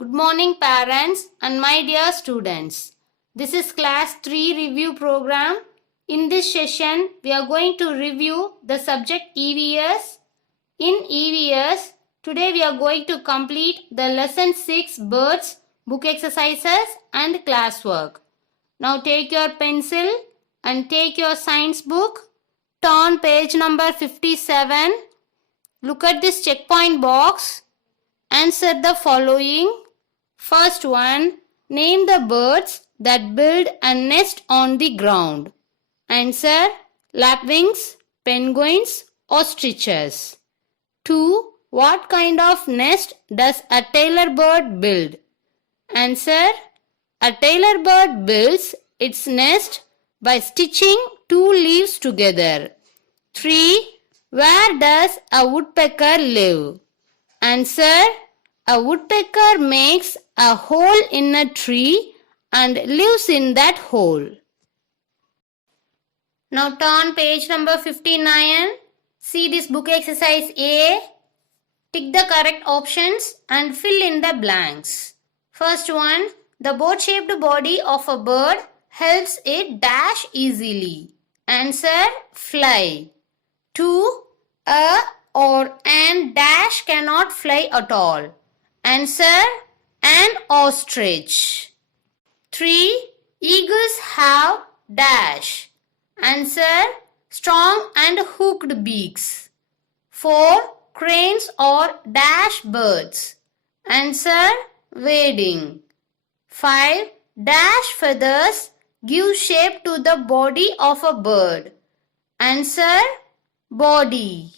Good morning parents and my dear students. This is class 3 review program. In this session, we are going to review the subject EVS. In EVS, today we are going to complete the lesson 6 birds, book exercises and classwork. Now take your pencil and take your science book. Turn page number 57. Look at this checkpoint box. Answer the following. First one, name the birds that build a nest on the ground. Answer, lapwings, penguins, ostriches. 2. What kind of nest does a tailor bird build? Answer, a tailor bird builds its nest by stitching two leaves together. 3. Where does a woodpecker live? Answer, a woodpecker makes a hole in a tree and lives in that hole. Now turn page number 59. See this book exercise A. Tick the correct options and fill in the blanks. First one, the boat-shaped body of a bird helps it dash easily. Answer, fly. 2. A or an dash cannot fly at all. Answer, an ostrich. 3. Eagles have dash. Answer, strong and hooked beaks. 4. Cranes are dash birds. Answer, wading. 5. Dash feathers give shape to the body of a bird. Answer, body.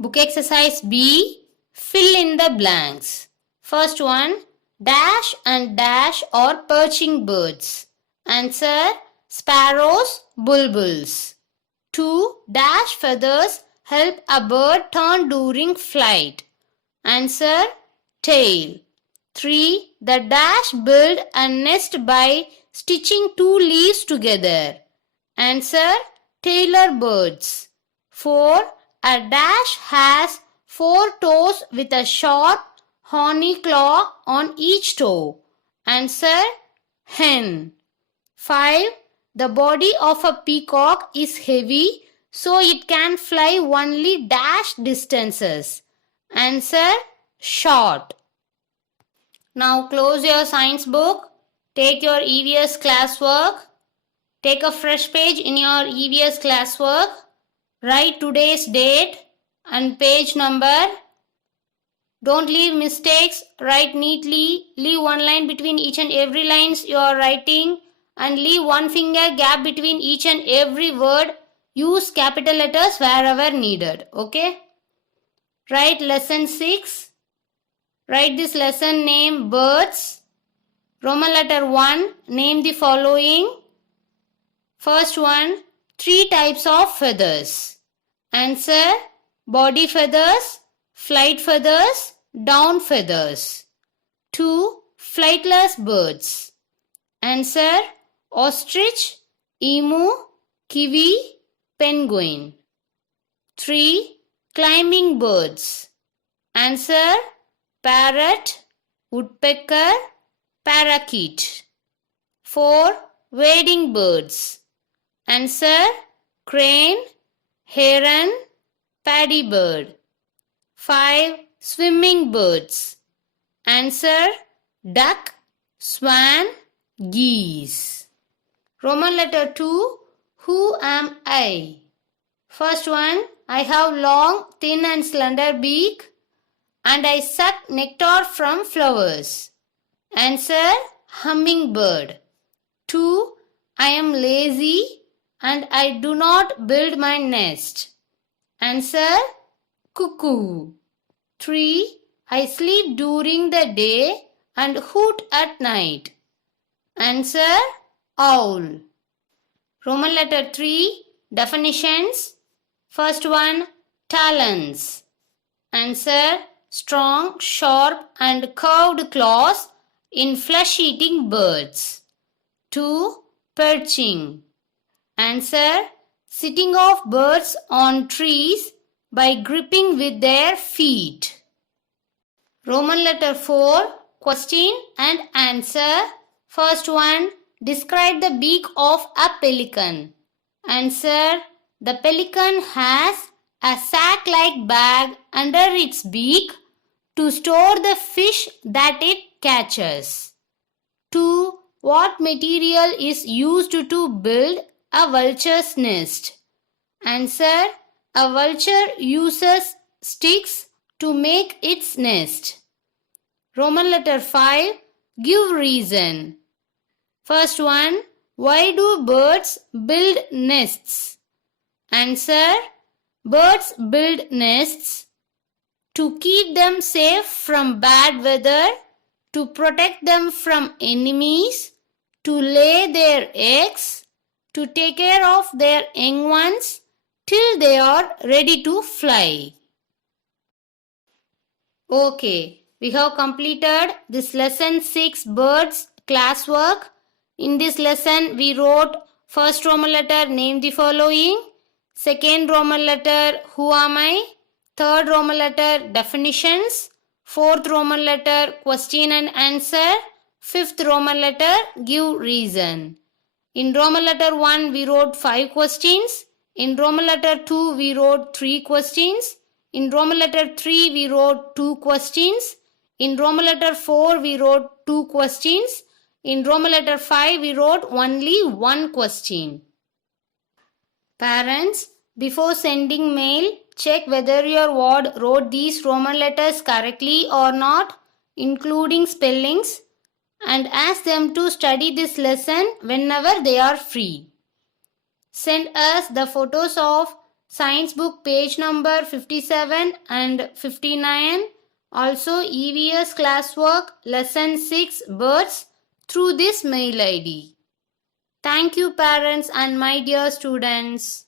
Book exercise B. Fill in the blanks. First one, dash and dash are perching birds. Answer, sparrows, bulbuls. 2. Dash feathers help a bird turn during flight. Answer, tail. 3. The dash build a nest by stitching two leaves together. Answer, tailor birds. 4. A dash has 4 toes with a sharp, horny claw on each toe. Answer, hen. 5. The body of a peacock is heavy, so it can fly only dash distances. Answer, short. Now close your science book. Take your EVS classwork. Take a fresh page in your EVS classwork. Write today's date and page number. Don't leave mistakes. Write neatly. Leave one line between each and every lines you are writing and leave one finger gap between each and every word. Use capital letters wherever needed. Okay? Write lesson 6. Write this lesson name birds. Roman letter 1. Name the following. First one, 3 types of feathers. Answer, body feathers, flight feathers, down feathers. 2. Flightless birds. Answer, ostrich, emu, kiwi, penguin. 3. Climbing birds. Answer, parrot, woodpecker, parakeet. 4. Wading birds. Answer, crane, heron, paddy bird. 5. Swimming birds. Answer, duck, swan, geese. Roman letter 2. Who am I? First one, I have long, thin and slender beak and I suck nectar from flowers. Answer, hummingbird. 2. I am lazy and I do not build my nest. Answer, cuckoo. 3. I sleep during the day and hoot at night. Answer, owl. Roman letter 3. Definitions. First one, talons. Answer, strong, sharp and curved claws in flesh-eating birds. 2. Perching. Answer, sitting of birds on trees by gripping with their feet. Roman letter 4. question and answer. First one, describe the beak of a pelican. Answer, the pelican has a sack-like bag under its beak to store the fish that it catches. 2. What material is used to build a vulture's nest? Answer, a vulture uses sticks to make its nest. Roman letter 5. Give reason. First one, why do birds build nests? Answer, birds build nests to keep them safe from bad weather, to protect them from enemies, to lay their eggs, to take care of their young ones till they are ready to fly. Okay, we have completed this lesson 6 birds classwork. In this lesson, we wrote first Roman letter, name the following. Second Roman letter, who am I? Third Roman letter, definitions. Fourth Roman letter, question and answer. Fifth Roman letter, give reason. In Roman letter 1, we wrote 5 questions. In Roman letter 2, we wrote 3 questions. In Roman letter 3, we wrote 2 questions. In Roman letter 4, we wrote 2 questions. In Roman letter 5, we wrote only 1 question. Parents, before sending mail, check whether your ward wrote these Roman letters correctly or not, including spellings, and ask them to study this lesson whenever they are free. Send us the photos of science book page number 57 and 59, also EVS classwork lesson 6 birds through this mail ID. Thank you parents and my dear students.